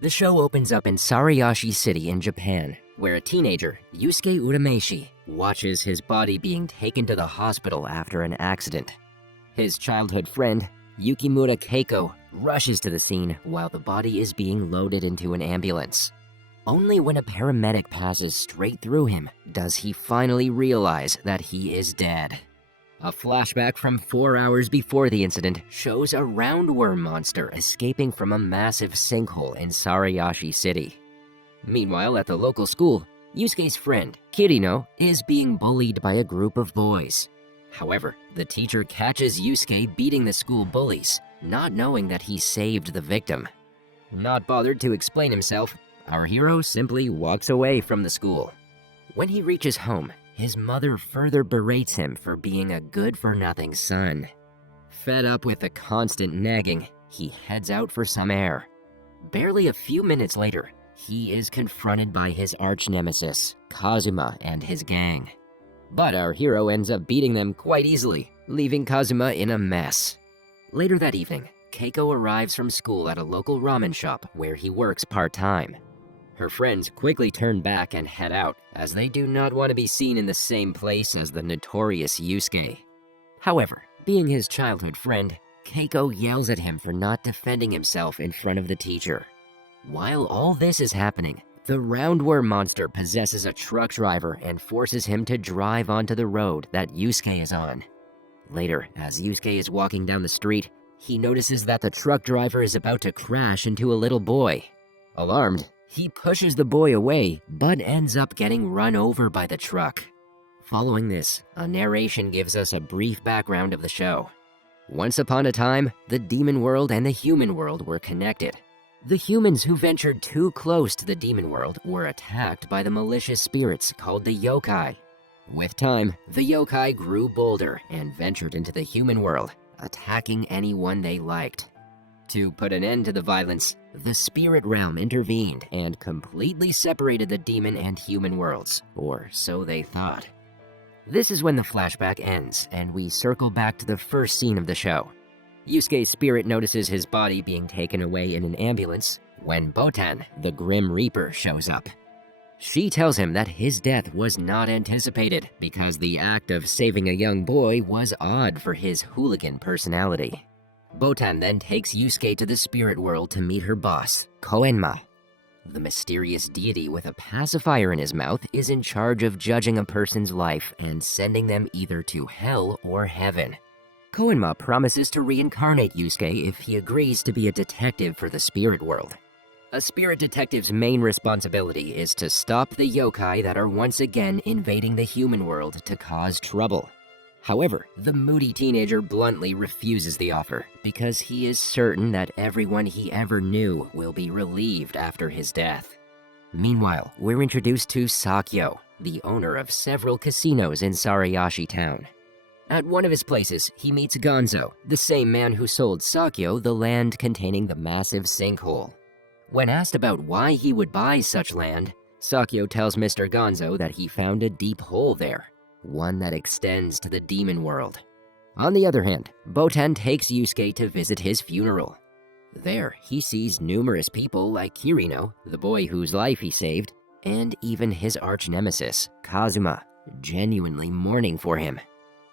The show opens up in Sariashi City in Japan, where a teenager, Yusuke Urameshi, watches his body being taken to the hospital after an accident. His childhood friend, Yukimura Keiko, rushes to the scene while the body is being loaded into an ambulance. Only when a paramedic passes straight through him does he finally realize that he is dead. A flashback from 4 hours before the incident shows a roundworm monster escaping from a massive sinkhole in Sariashi City. Meanwhile, at the local school, Yusuke's friend, Kirino, is being bullied by a group of boys. However, the teacher catches Yusuke beating the school bullies, not knowing that he saved the victim. Not bothered to explain himself, our hero simply walks away from the school. When he reaches home, his mother further berates him for being a good-for-nothing son. Fed up with the constant nagging, he heads out for some air. Barely a few minutes later, he is confronted by his arch-nemesis, Kazuma, and his gang. But our hero ends up beating them quite easily, leaving Kazuma in a mess. Later that evening, Keiko arrives from school at a local ramen shop where he works part-time. Her friends quickly turn back and head out, as they do not want to be seen in the same place as the notorious Yusuke. However, being his childhood friend, Keiko yells at him for not defending himself in front of the teacher. While all this is happening, the roundworm monster possesses a truck driver and forces him to drive onto the road that Yusuke is on. Later, as Yusuke is walking down the street, he notices that the truck driver is about to crash into a little boy. Alarmed, he pushes the boy away, but ends up getting run over by the truck. Following this, a narration gives us a brief background of the show. Once upon a time, the demon world and the human world were connected. The humans who ventured too close to the demon world were attacked by the malicious spirits called the yokai. With time, the yokai grew bolder and ventured into the human world, attacking anyone they liked. To put an end to the violence, the spirit realm intervened and completely separated the demon and human worlds, or so they thought. This is when the flashback ends, and we circle back to the first scene of the show. Yusuke's spirit notices his body being taken away in an ambulance when Botan, the Grim Reaper, shows up. She tells him that his death was not anticipated because the act of saving a young boy was odd for his hooligan personality. Botan then takes Yusuke to the spirit world to meet her boss, Koenma. The mysterious deity with a pacifier in his mouth is in charge of judging a person's life and sending them either to hell or heaven. Koenma promises to reincarnate Yusuke if he agrees to be a detective for the spirit world. A spirit detective's main responsibility is to stop the yokai that are once again invading the human world to cause trouble. However, the moody teenager bluntly refuses the offer because he is certain that everyone he ever knew will be relieved after his death. Meanwhile, we're introduced to Sakyo, the owner of several casinos in Sariashi town. At one of his places, he meets Gonzo, the same man who sold Sakyo the land containing the massive sinkhole. When asked about why he would buy such land, Sakyo tells Mr. Gonzo that he found a deep hole there, one that extends to the demon world. On the other hand, Botan takes Yusuke to visit his funeral. There, he sees numerous people like Kirino, the boy whose life he saved, and even his arch-nemesis, Kazuma, genuinely mourning for him.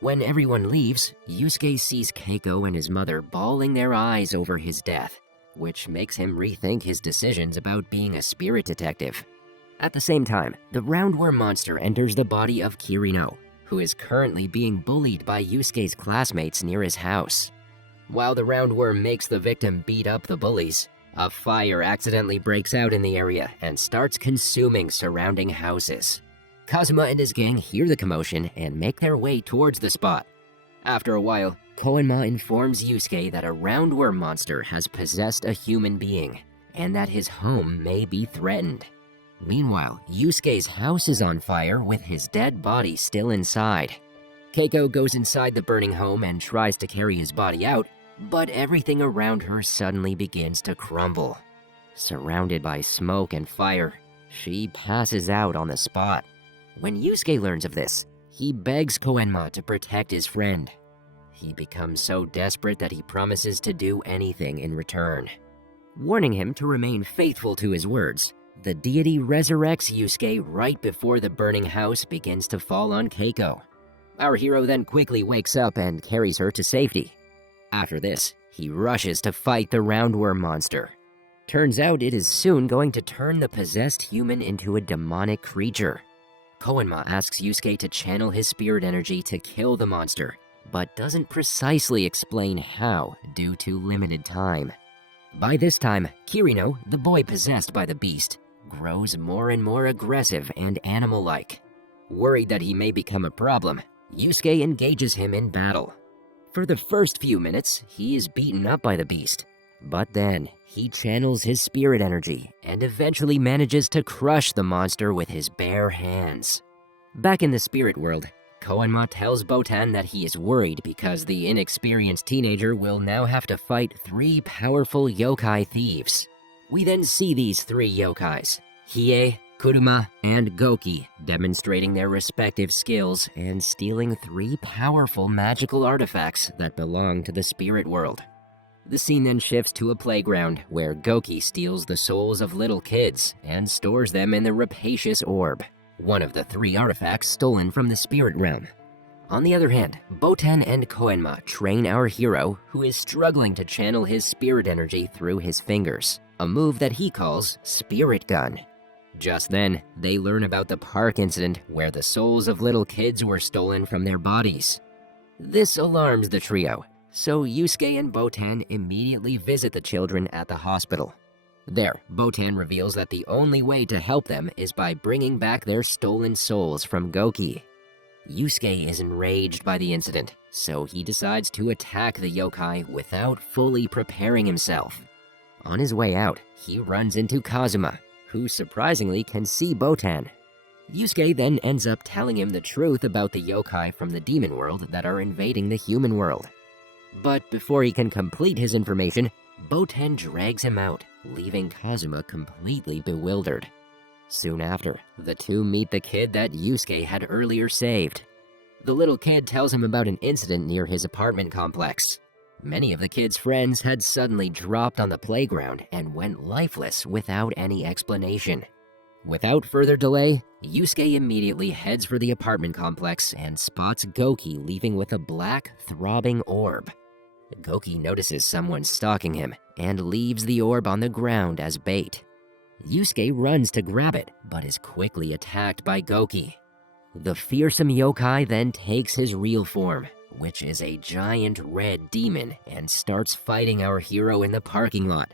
When everyone leaves, Yusuke sees Keiko and his mother bawling their eyes over his death, which makes him rethink his decisions about being a spirit detective. At the same time, the roundworm monster enters the body of Kirino, who is currently being bullied by Yusuke's classmates near his house. While the roundworm makes the victim beat up the bullies, a fire accidentally breaks out in the area and starts consuming surrounding houses. Kazuma and his gang hear the commotion and make their way towards the spot. After a while, Koenma informs Yusuke that a roundworm monster has possessed a human being, and that his home may be threatened. Meanwhile, Yusuke's house is on fire with his dead body still inside. Keiko goes inside the burning home and tries to carry his body out, but everything around her suddenly begins to crumble. Surrounded by smoke and fire, she passes out on the spot. When Yusuke learns of this, he begs Koenma to protect his friend. He becomes so desperate that he promises to do anything in return. Warning him to remain faithful to his words, the deity resurrects Yusuke right before the burning house begins to fall on Keiko. Our hero then quickly wakes up and carries her to safety. After this, he rushes to fight the roundworm monster. Turns out it is soon going to turn the possessed human into a demonic creature. Koenma asks Yusuke to channel his spirit energy to kill the monster, but doesn't precisely explain how due to limited time. By this time, Kirino, the boy possessed by the beast, grows more and more aggressive and animal-like. Worried that he may become a problem, Yusuke engages him in battle. For the first few minutes, he is beaten up by the beast, but then he channels his spirit energy and eventually manages to crush the monster with his bare hands. Back in the spirit world, Koenma tells Botan that he is worried because the inexperienced teenager will now have to fight 3 powerful yokai thieves. We then see these 3 yokais, Hiei, Kuruma, and Goki, demonstrating their respective skills and stealing 3 powerful magical artifacts that belong to the spirit world. The scene then shifts to a playground where Goki steals the souls of little kids and stores them in the Rapacious Orb, one of the 3 artifacts stolen from the spirit realm. On the other hand, Botan and Koenma train our hero, who is struggling to channel his spirit energy through his fingers, a move that he calls Spirit Gun. Just then, they learn about the park incident where the souls of little kids were stolen from their bodies. This alarms the trio, so Yusuke and Botan immediately visit the children at the hospital. There, Botan reveals that the only way to help them is by bringing back their stolen souls from Goki. Yusuke is enraged by the incident, so he decides to attack the yokai without fully preparing himself. On his way out, he runs into Kazuma, who surprisingly can see Botan. Yusuke then ends up telling him the truth about the yokai from the demon world that are invading the human world. But before he can complete his information, Botan drags him out, leaving Kazuma completely bewildered. Soon after, the two meet the kid that Yusuke had earlier saved. The little kid tells him about an incident near his apartment complex. Many of the kid's friends had suddenly dropped on the playground and went lifeless without any explanation. Without further delay, Yusuke immediately heads for the apartment complex and spots Goki leaving with a black, throbbing orb. Goki notices someone stalking him and leaves the orb on the ground as bait. Yusuke runs to grab it, but is quickly attacked by Goki. The fearsome yokai then takes his real form, which is a giant red demon, and starts fighting our hero in the parking lot.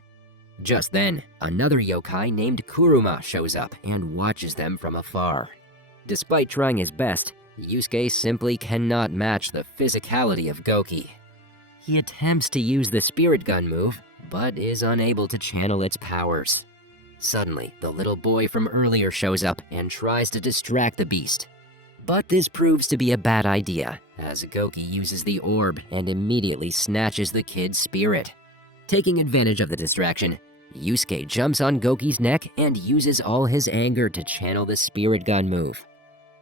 Just then, another yokai named Kuruma shows up and watches them from afar. Despite trying his best, Yusuke simply cannot match the physicality of Goki. He attempts to use the Spirit Gun move, but is unable to channel its powers. Suddenly, the little boy from earlier shows up and tries to distract the beast. But this proves to be a bad idea, as Goki uses the orb and immediately snatches the kid's spirit. Taking advantage of the distraction, Yusuke jumps on Goki's neck and uses all his anger to channel the Spirit Gun move.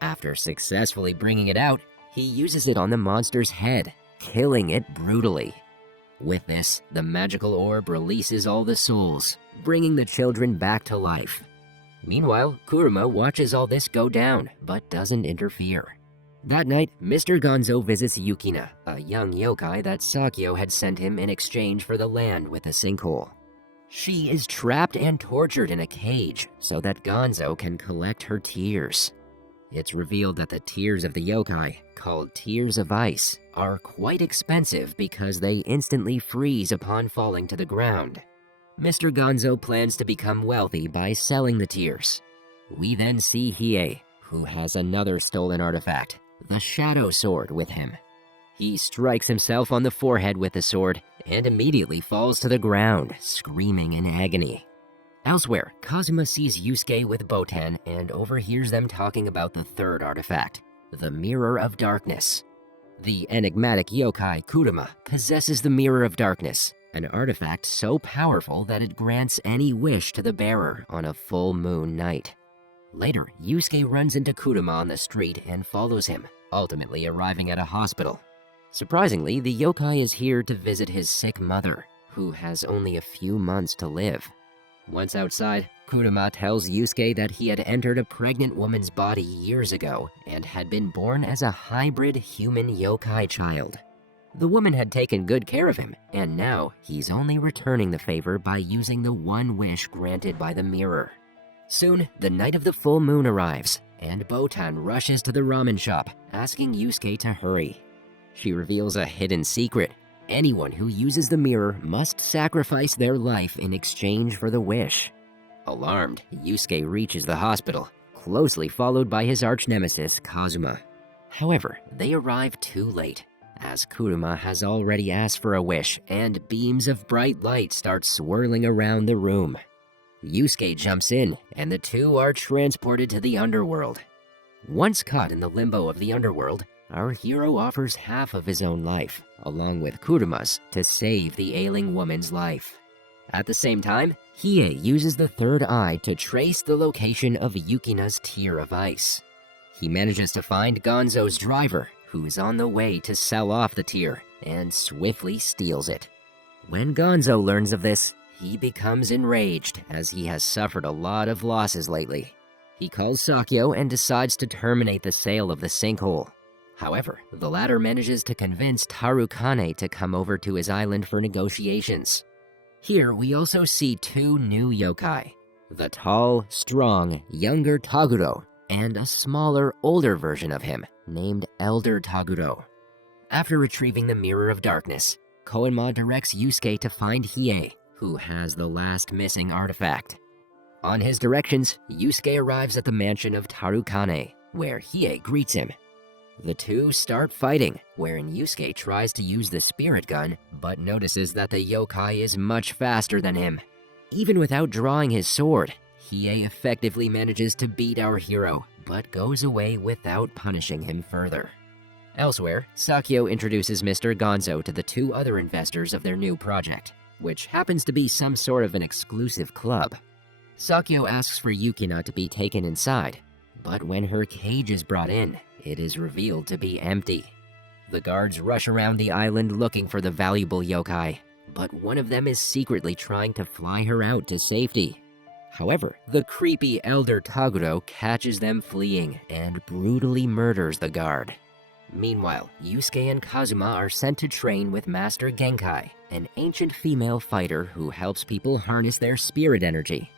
After successfully bringing it out, he uses it on the monster's head, killing it brutally. With this, the magical orb releases all the souls, bringing the children back to life. Meanwhile, Kuruma watches all this go down, but doesn't interfere. That night, Mr. Gonzo visits Yukina, a young yokai that Sakyo had sent him in exchange for the land with a sinkhole. She is trapped and tortured in a cage so that Gonzo can collect her tears. It's revealed that the tears of the yokai, called Tears of Ice, are quite expensive because they instantly freeze upon falling to the ground. Mr. Gonzo plans to become wealthy by selling the tears. We then see Hiei, who has another stolen artifact, the Shadow Sword, with him. He strikes himself on the forehead with the sword and immediately falls to the ground, screaming in agony. Elsewhere, Kazuma sees Yusuke with Botan and overhears them talking about the third artifact, the Mirror of Darkness. The enigmatic yokai Kuruma possesses the Mirror of Darkness, an artifact so powerful that it grants any wish to the bearer on a full moon night. Later, Yusuke runs into Kuruma on the street and follows him, ultimately arriving at a hospital. Surprisingly, the yokai is here to visit his sick mother, who has only a few months to live. Once outside, Kurama tells Yusuke that he had entered a pregnant woman's body years ago and had been born as a hybrid human yokai child. The woman had taken good care of him, and now he's only returning the favor by using the one wish granted by the mirror. Soon, the night of the full moon arrives, and Botan rushes to the ramen shop, asking Yusuke to hurry. She reveals a hidden secret. Anyone who uses the mirror must sacrifice their life in exchange for the wish. Alarmed, Yusuke reaches the hospital, closely followed by his arch-nemesis, Kazuma. However, they arrive too late, as Kurama has already asked for a wish, and beams of bright light start swirling around the room. Yusuke jumps in, and the two are transported to the underworld. Once caught in the limbo of the underworld, our hero offers half of his own life, along with Kurama's, to save the ailing woman's life. At the same time, Hiei uses the third eye to trace the location of Yukina's tear of ice. He manages to find Gonzo's driver, who's on the way to sell off the tear, and swiftly steals it. When Gonzo learns of this, he becomes enraged as he has suffered a lot of losses lately. He calls Sakyo and decides to terminate the sale of the sinkhole. However, the latter manages to convince Tarukane to come over to his island for negotiations. Here we also see two new yokai, the tall, strong, younger Taguro, and a smaller, older version of him, named Elder Taguro. After retrieving the Mirror of Darkness, Koenma directs Yusuke to find Hiei, who has the last missing artifact. On his directions, Yusuke arrives at the mansion of Tarukane, where Hiei greets him. The two start fighting, wherein Yusuke tries to use the spirit gun, but notices that the yokai is much faster than him. Even without drawing his sword, Hiei effectively manages to beat our hero, but goes away without punishing him further. Elsewhere, Sakyo introduces Mr. Gonzo to the two other investors of their new project, which happens to be some sort of an exclusive club. Sakyo asks for Yukina to be taken inside, but when her cage is brought in, it is revealed to be empty. The guards rush around the island looking for the valuable yokai, but one of them is secretly trying to fly her out to safety. However, the creepy Elder Taguro catches them fleeing and brutally murders the guard. Meanwhile, Yusuke and Kazuma are sent to train with Master Genkai, an ancient female fighter who helps people harness their spirit energy.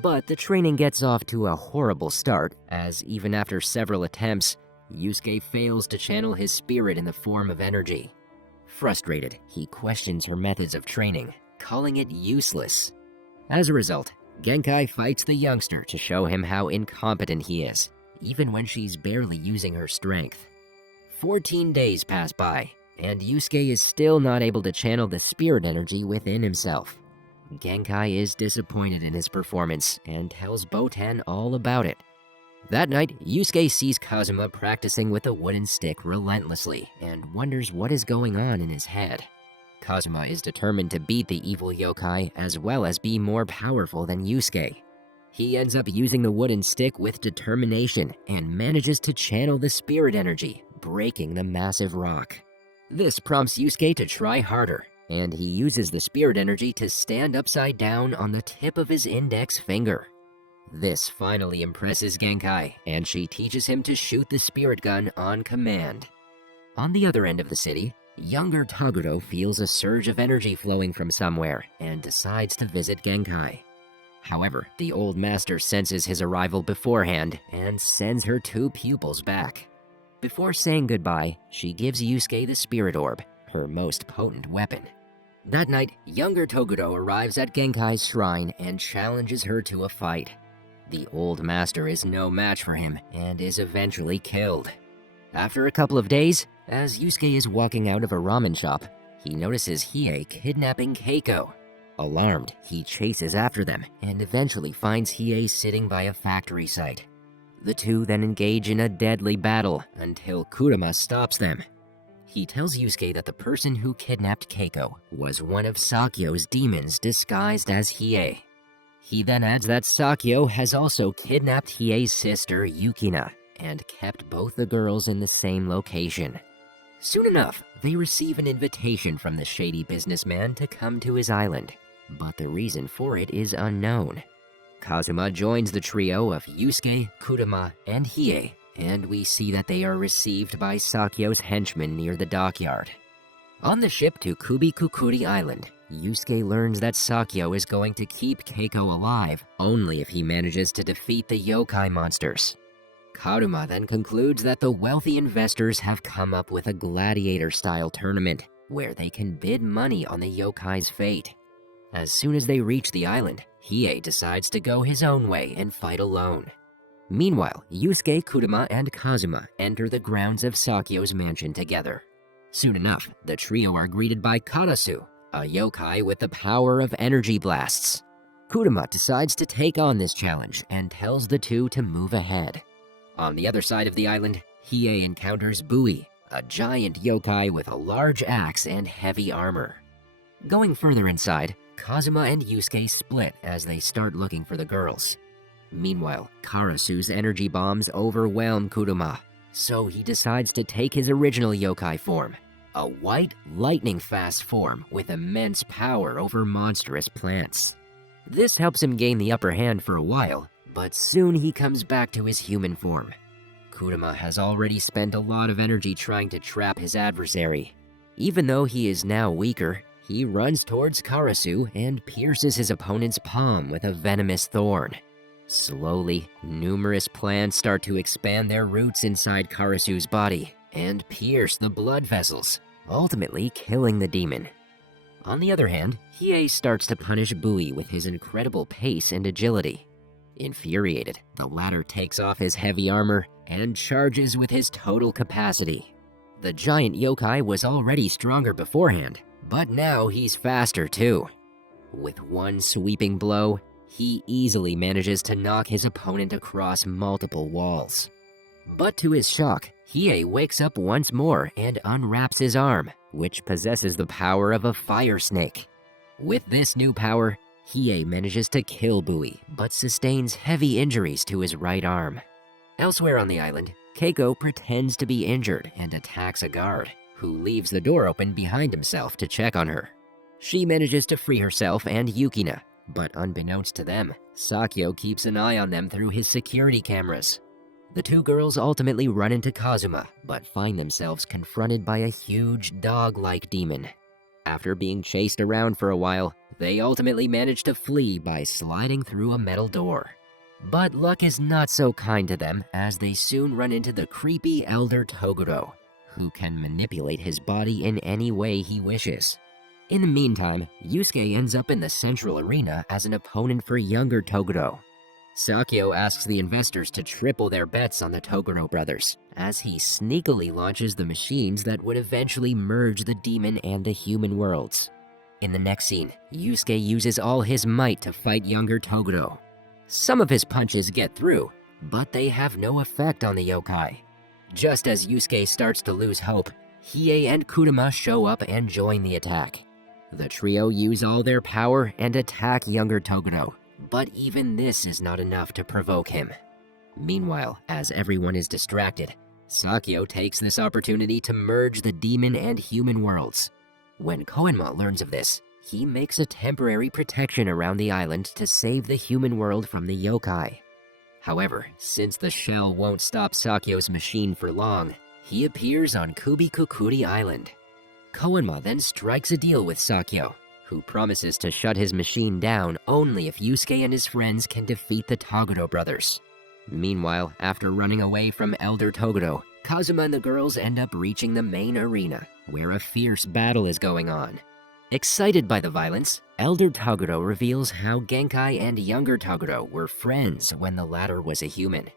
But the training gets off to a horrible start, as even after several attempts, Yusuke fails to channel his spirit in the form of energy. Frustrated, he questions her methods of training, calling it useless. As a result, Genkai fights the youngster to show him how incompetent he is, even when she's barely using her strength. 14 days pass by, and Yusuke is still not able to channel the spirit energy within himself. Genkai is disappointed in his performance and tells Botan all about it. That night, Yusuke sees Kazuma practicing with a wooden stick relentlessly and wonders what is going on in his head. Kazuma is determined to beat the evil yokai as well as be more powerful than Yusuke. He ends up using the wooden stick with determination and manages to channel the spirit energy, breaking the massive rock. This prompts Yusuke to try harder, and he uses the spirit energy to stand upside down on the tip of his index finger. This finally impresses Genkai, and she teaches him to shoot the spirit gun on command. On the other end of the city, younger Taguro feels a surge of energy flowing from somewhere and decides to visit Genkai. However, the old master senses his arrival beforehand and sends her two pupils back. Before saying goodbye, she gives Yusuke the spirit orb, her most potent weapon. That night, younger Toguro arrives at Genkai's shrine and challenges her to a fight. The old master is no match for him and is eventually killed. After a couple of days, as Yusuke is walking out of a ramen shop, he notices Hiei kidnapping Keiko. Alarmed, he chases after them and eventually finds Hiei sitting by a factory site. The two then engage in a deadly battle until Kurama stops them. He tells Yusuke that the person who kidnapped Keiko was one of Sakyo's demons disguised as Hiei. He then adds that Sakyo has also kidnapped Hiei's sister Yukina and kept both the girls in the same location. Soon enough, they receive an invitation from the shady businessman to come to his island, but the reason for it is unknown. Kazuma joins the trio of Yusuke, Kurama, and Hiei, and we see that they are received by Sakyo's henchmen near the dockyard. On the ship to Kubikukuri Island, Yusuke learns that Sakyo is going to keep Keiko alive only if he manages to defeat the yokai monsters. Karuma then concludes that the wealthy investors have come up with a gladiator-style tournament where they can bid money on the yokai's fate. As soon as they reach the island, Hiei decides to go his own way and fight alone. Meanwhile, Yusuke, Kurama, and Kazuma enter the grounds of Sakyo's mansion together. Soon enough, the trio are greeted by Karasu, a yokai with the power of energy blasts. Kurama decides to take on this challenge and tells the two to move ahead. On the other side of the island, Hiei encounters Bui, a giant yokai with a large axe and heavy armor. Going further inside, Kazuma and Yusuke split as they start looking for the girls. Meanwhile, Karasu's energy bombs overwhelm Kurama, so he decides to take his original yokai form, a white, lightning-fast form with immense power over monstrous plants. This helps him gain the upper hand for a while, but soon he comes back to his human form. Kurama has already spent a lot of energy trying to trap his adversary. Even though he is now weaker, he runs towards Karasu and pierces his opponent's palm with a venomous thorn. Slowly, numerous plants start to expand their roots inside Karasu's body and pierce the blood vessels, ultimately killing the demon. On the other hand, Hiei starts to punish Bui with his incredible pace and agility. Infuriated, the latter takes off his heavy armor and charges with his total capacity. The giant yokai was already stronger beforehand, but now he's faster too. With one sweeping blow, he easily manages to knock his opponent across multiple walls. But to his shock, Hiei wakes up once more and unwraps his arm, which possesses the power of a fire snake. With this new power, Hiei manages to kill Bui, but sustains heavy injuries to his right arm. Elsewhere on the island, Keiko pretends to be injured and attacks a guard, who leaves the door open behind himself to check on her. She manages to free herself and Yukina, but unbeknownst to them, Sakyo keeps an eye on them through his security cameras. The two girls ultimately run into Kazuma, but find themselves confronted by a huge dog-like demon. After being chased around for a while, they ultimately manage to flee by sliding through a metal door. But luck is not so kind to them, as they soon run into the creepy Elder Toguro, who can manipulate his body in any way he wishes. In the meantime, Yusuke ends up in the central arena as an opponent for younger Toguro. Sakyo asks the investors to triple their bets on the Toguro brothers, as he sneakily launches the machines that would eventually merge the demon and the human worlds. In the next scene, Yusuke uses all his might to fight younger Toguro. Some of his punches get through, but they have no effect on the yokai. Just as Yusuke starts to lose hope, Hiei and Kurama show up and join the attack. The trio use all their power and attack younger Toguro, but even this is not enough to provoke him. Meanwhile, as everyone is distracted, Sakyo takes this opportunity to merge the demon and human worlds. When Koenma learns of this, he makes a temporary protection around the island to save the human world from the yokai. However, since the shell won't stop Sakyo's machine for long, he appears on Kubikukuri Island. Koenma then strikes a deal with Sakyo, who promises to shut his machine down only if Yusuke and his friends can defeat the Toguro brothers. Meanwhile, after running away from Elder Toguro, Kazuma and the girls end up reaching the main arena, where a fierce battle is going on. Excited by the violence, Elder Toguro reveals how Genkai and younger Toguro were friends when the latter was a human.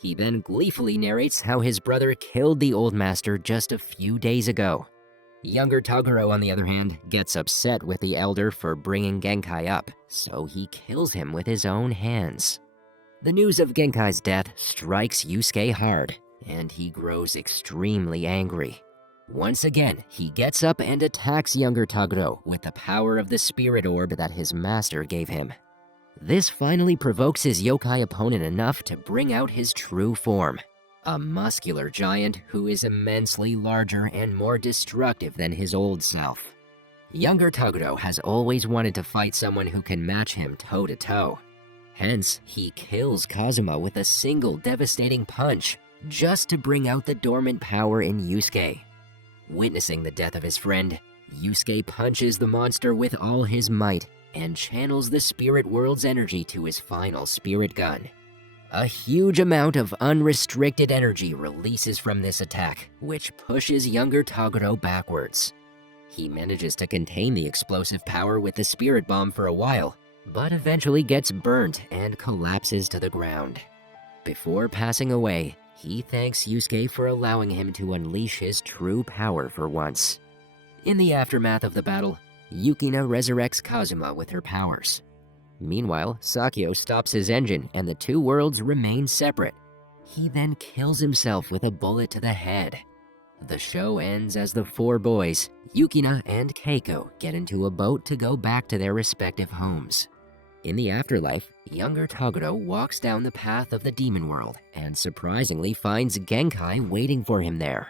He then gleefully narrates how his brother killed the old master just a few days ago. Younger Toguro, on the other hand, gets upset with the elder for bringing Genkai up, so he kills him with his own hands. The news of Genkai's death strikes Yusuke hard, and he grows extremely angry. Once again, he gets up and attacks younger Toguro with the power of the spirit orb that his master gave him. This finally provokes his yokai opponent enough to bring out his true form. a muscular giant who is immensely larger and more destructive than his old self. Younger Toguro has always wanted to fight someone who can match him toe-to-toe. Hence, he kills Kazuma with a single devastating punch, just to bring out the dormant power in Yusuke. Witnessing the death of his friend, Yusuke punches the monster with all his might and channels the spirit world's energy to his final spirit gun. A huge amount of unrestricted energy releases from this attack, which pushes younger Toguro backwards. He manages to contain the explosive power with the spirit bomb for a while, but eventually gets burnt and collapses to the ground. Before passing away, he thanks Yusuke for allowing him to unleash his true power for once. In the aftermath of the battle, Yukina resurrects Kazuma with her powers. Meanwhile, Sakyo stops his engine and the two worlds remain separate. He then kills himself with a bullet to the head. The show ends as the four boys, Yukina and Keiko, get into a boat to go back to their respective homes. In the afterlife, younger Toguro walks down the path of the demon world and surprisingly finds Genkai waiting for him there.